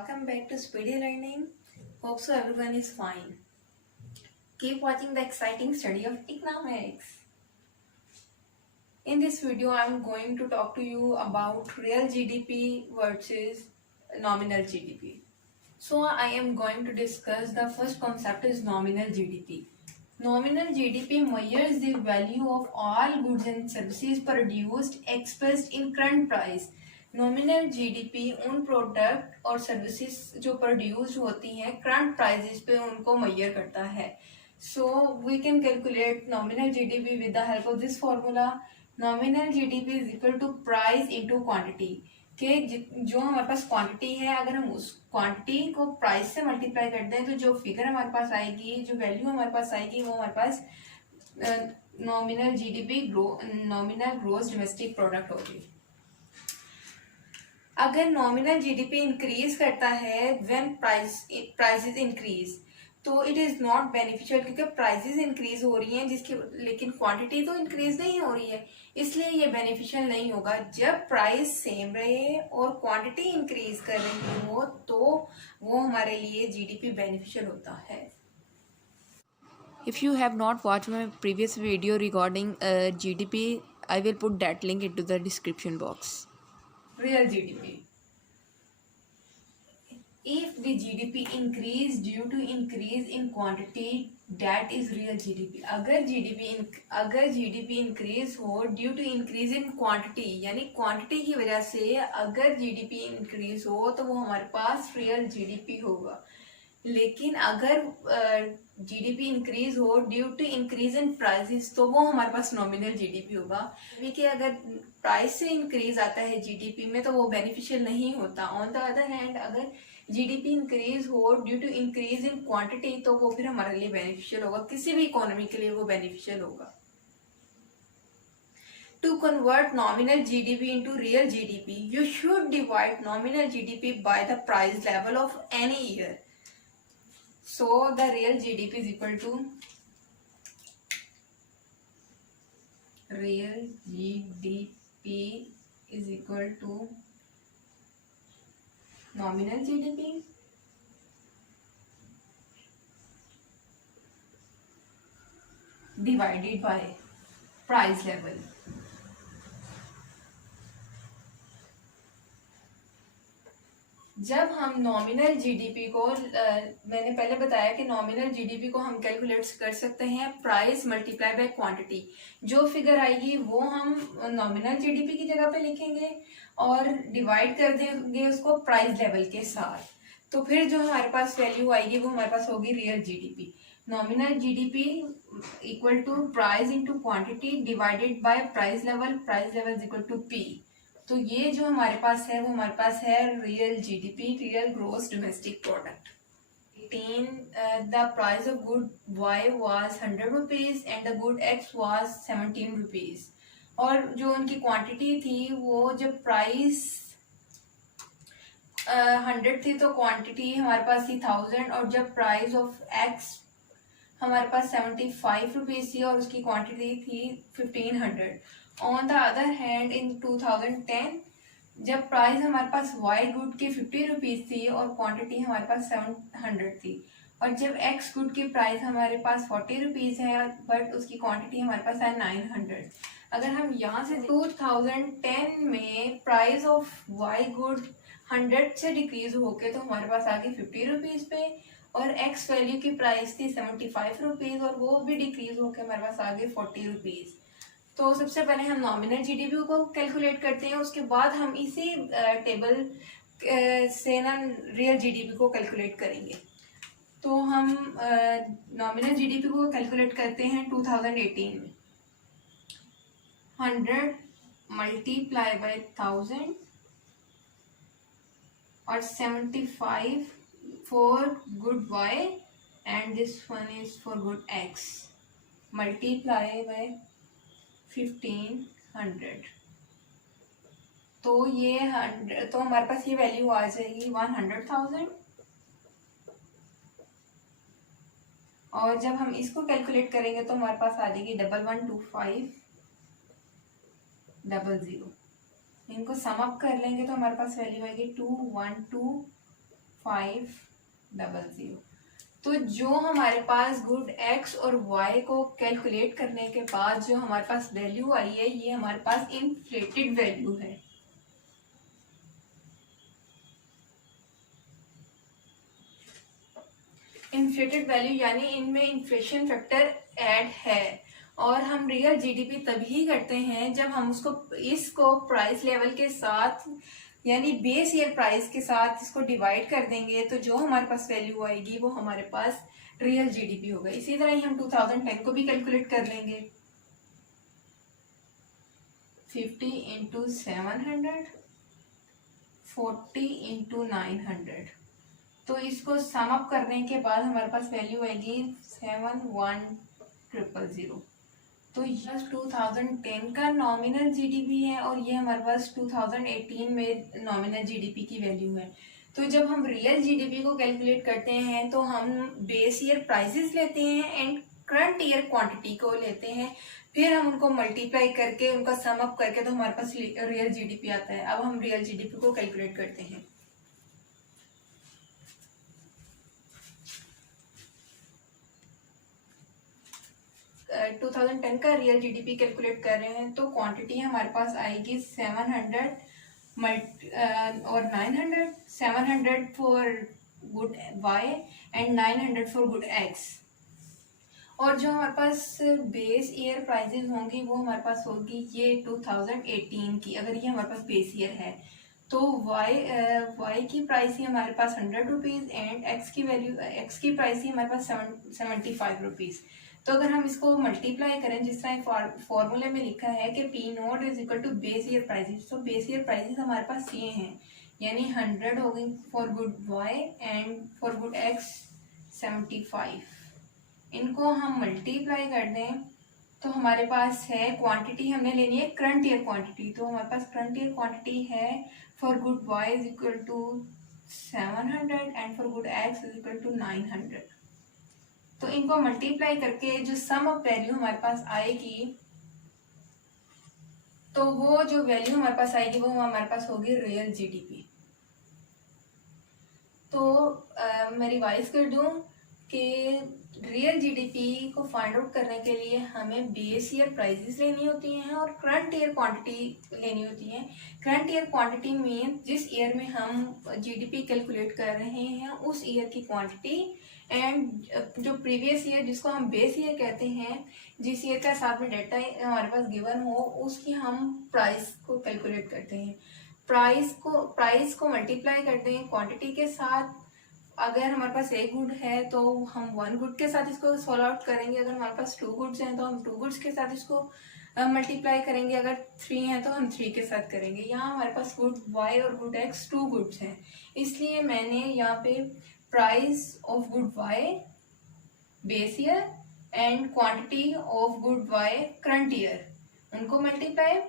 welcome back to Speedy Learning. Hope so everyone is fine. Keep watching the exciting study of economics. In this video, I am going to talk to you about real GDP versus nominal GDP. So I am going to discuss the first concept is nominal GDP. Nominal GDP measures the value of all goods and services produced expressed in current price. Nominal GDP उन product और services जो produce होती हैं current prices पे उनको measure करता है. So we can calculate nominal GDP with the help of this formula. Nominal GDP is equal to price into quantity. के जो हमारे पास क्वांटिटी है, अगर हम उस क्वांटिटी को प्राइस से मल्टीप्लाई करते हैं तो जो फिगर हमारे पास आएगी, जो वैल्यू हमारे पास आएगी, वो हमारे पास nominal GDP nominal gross domestic product होगी. अगर नॉमिनल जीडीपी इंक्रीज करता है व्हेन प्राइसेस इंक्रीज, तो इट इज नॉट बेनिफिशियल क्योंकि प्राइसेस इंक्रीज हो रही हैं जिसकी, लेकिन क्वांटिटी तो इंक्रीज नहीं हो रही है, इसलिए ये बेनिफिशियल नहीं होगा. जब प्राइस सेम रहे और क्वांटिटी इंक्रीज कर रही हो तो वो हमारे लिए जीडीपी बेनिफिशियल होता है. If you have not watched my previous video regarding GDP, I will put that link into the description box. Real GDP. If the GDP increase due to increase in quantity, that is real GDP. अगर GDP increase हो due to increase in quantity, यानी quantity की वजह से अगर GDP increase हो तो वो हमारे पास real GDP होगा. लेकिन अगर जीडीपी इंक्रीज हो due to increase in prices तो वो हमारे पास नॉमिनल जीडीपी होगा. क्योंकि अगर प्राइस से इंक्रीज आता है जीडीपी में तो वो बेनिफिशियल नहीं होता. ऑन द अदर हैंड अगर जीडीपी इंक्रीज हो due to increase in quantity तो वो फिर हमारे लिए बेनिफिशियल होगा. किसी भी इकोनॉमी के लिए वो बेनिफिशियल होगा. To convert nominal GDP into real GDP, you should divide nominal GDP by the price level of any year. So the real GDP is equal to nominal GDP divided by price level. जब हम nominal GDP को मैंने पहले बताया कि nominal GDP को हम calculate कर सकते हैं प्राइस मल्टीप्लाई बाय क्वांटिटी. जो फिगर आएगी वो हम नॉमिनल जीडीपी की जगह पे लिखेंगे और डिवाइड कर देंगे उसको प्राइस लेवल के साथ. तो फिर जो हमारे पास वैल्यू आएगी वो हमारे पास होगी real GDP. Nominal GDP equal to price into quantity divided by price level is equal to P. तो ये जो हमारे पास है वो हमारे पास है real GDP, real gross domestic product. The price of good Y was 100 rupees and the good X was 17 rupees. और जो उनकी क्वांटिटी थी वो जब प्राइस 100 थी तो क्वांटिटी हमारे पास थी 1000, और जब प्राइस ऑफ X हमारे पास 75 रुपीज थी और उसकी क्वांटिटी थी 1500. On the other hand in 2010 जब प्राइस हमारे पास Y गुड की 50 रुपीज थी और क्वांटिटी हमारे पास 700 थी, और जब X गुड की प्राइस हमारे पास 40 रुपीज है बट उसकी क्वांटिटी हमारे पास है 900. अगर हम यहाँ से 2010 में प्राइस ऑफ Y गुड 100 से डिक्रीज होके तो हमारे पास आ गई 50 रुपीज पे, और X वैल्यू की प्राइस थी 75 रुपीज और वो भी डिक्रीज होके हमारे पास आ गई 40 रुपीज. तो सबसे पहले हम नॉमिनल जीडीपी को कैलकुलेट करते हैं, उसके बाद हम इसी टेबल से ना रियल जीडीपी को कैलकुलेट करेंगे. तो हम नॉमिनल जीडीपी को कैलकुलेट करते हैं 2018 में. 100 मल्टीप्लाई बाय 1000 और 75 for good Y and this one is for good X multiply by 1500. तो ये 100, तो हमारे पास ये वैल्यू आ जाएगी 100,000. और जब हम इसको कैलकुलेट करेंगे तो हमारे पास आ जाएगी 112500. इनको सम अप कर लेंगे तो हमारे पास वैल्यू आएगी 212500. 500। तो जो हमारे पास गुड एक्स और वाई को कैलकुलेट करने के बाद जो हमारे पास वैल्यू आई है, ये हमारे पास इन्फ्लेटेड वैल्यू है। इन्फ्लेटेड वैल्यू यानी इनमें इन्फ्लेशन फैक्टर ऐड है। और हम रियल जीडीपी तभी करते हैं जब हम इसको प्राइस लेवल के साथ यानी बेस ईयर प्राइस के साथ इसको डिवाइड कर देंगे, तो जो हमारे पास वैल्यू आएगी वो हमारे पास रियल जीडीपी होगा। इसी तरह ही हम 2010 को भी कैलकुलेट कर लेंगे। 50 इंटू 700, 40 इंटू 900। तो इसको सम अप करने के बाद हमारे पास वैल्यू आएगी 71000। तो यह 2010 का नॉमिनल जीडीपी है और ये हमारे पास 2018 में नॉमिनल जीडीपी की वैल्यू है। तो जब हम रियल जीडीपी को कैलकुलेट करते हैं तो हम बेस ईयर प्राइसेस लेते हैं एंड करंट ईयर क्वांटिटी को लेते हैं, फिर हम उनको मल्टीप्लाई करके उनका सम अप करके तो हमारे पास रियल जीडीपी आता है। अब हम रियल जीडीपी को कैलकुलेट करते हैं। uh, 2010 का रियल जीडीपी कैलकुलेट कर रहे हैं तो क्वांटिटी हमारे पास आएगी 700 और 900। 700 for good Y and 900 for good X. और जो हमारे पास बेस ईयर प्राइजेस होंगी वो हमारे पास होगी ये 2018 की। अगर ये हमारे पास बेस ईयर है तो वाई की प्राइस ही हमारे पास 100 रुपीज़ एंड एक्स की प्राइस ही हमारे पास 75 रुपीज़। तो अगर हम इसको मल्टीप्लाई करें जिस तरह फॉर्मूले में लिखा है कि P naught is equal to base year prices, तो बेस ईयर प्राइसेस हमारे पास ये हैं, यानी 100 हो गई for good Y and for good X 75। इनको हम मल्टीप्लाई कर दें तो हमारे पास है क्वांटिटी हमने लेनी है करंट ईयर क्वांटिटी। तो हमारे पास करंट ईयर क्वांटिटी है for good Y is equal to 700 and for good X is equal to 900। तो इनको मल्टीप्लाई करके जो सम ऑफ वैल्यू हमारे पास आएगी, तो वो जो वैल्यू हमारे पास आएगी वो हमारे पास होगी रियल जीडीपी। तो मैं रिवाइज कर दूं कि रियल जीडीपी को फाइंड आउट करने के लिए हमें बेस ईयर प्राइसेस लेनी होती हैं और करंट ईयर क्वांटिटी लेनी होती है। करंट ईयर क्वांटिटी मीन जिस ईयर में हम जीडीपी कैलकुलेट कर रहे हैं उस ईयर की क्वांटिटी, एंड जो प्रीवियस ईयर जिसको हम बेस ईयर कहते हैं, जिस ईयर का साथ में डेटा हमारे पास गिवन हो उसकी हम प्राइस को कैलकुलेट करते हैं। प्राइस को मल्टीप्लाई करते हैं क्वांटिटी के साथ। अगर हमारे पास एक गुड है तो हम 1 गुड के साथ इसको सॉल्व आउट करेंगे। अगर हमारे पास 2 गुड्स हैं तो हम 2 गुड्स के साथ इसको मल्टीप्लाई करेंगे। अगर 3 हैं तो हम 3 के साथ करेंगे। यहाँ हमारे पास गुड वाई और गुड एक्स 2 गुड्स हैं, इसलिए मैंने यहाँ पे price of good Y base year and quantity of good Y current year उनको multiply,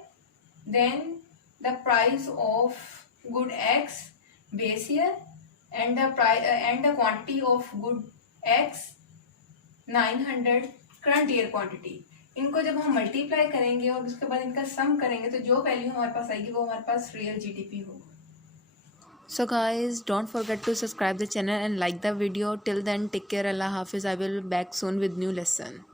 then the price of good X base year and the quantity of good x 900 current year quantity। इनको जब हम multiply करेंगे और उसके बाद इनका सम करेंगे तो जो वैल्यू हमारे पास आएगी वो हमारे पास रियल जीडीपी होगा। So guys, don't forget to subscribe the channel and like the video. Till then, take care. Allah Hafiz. I will be back soon with new lesson.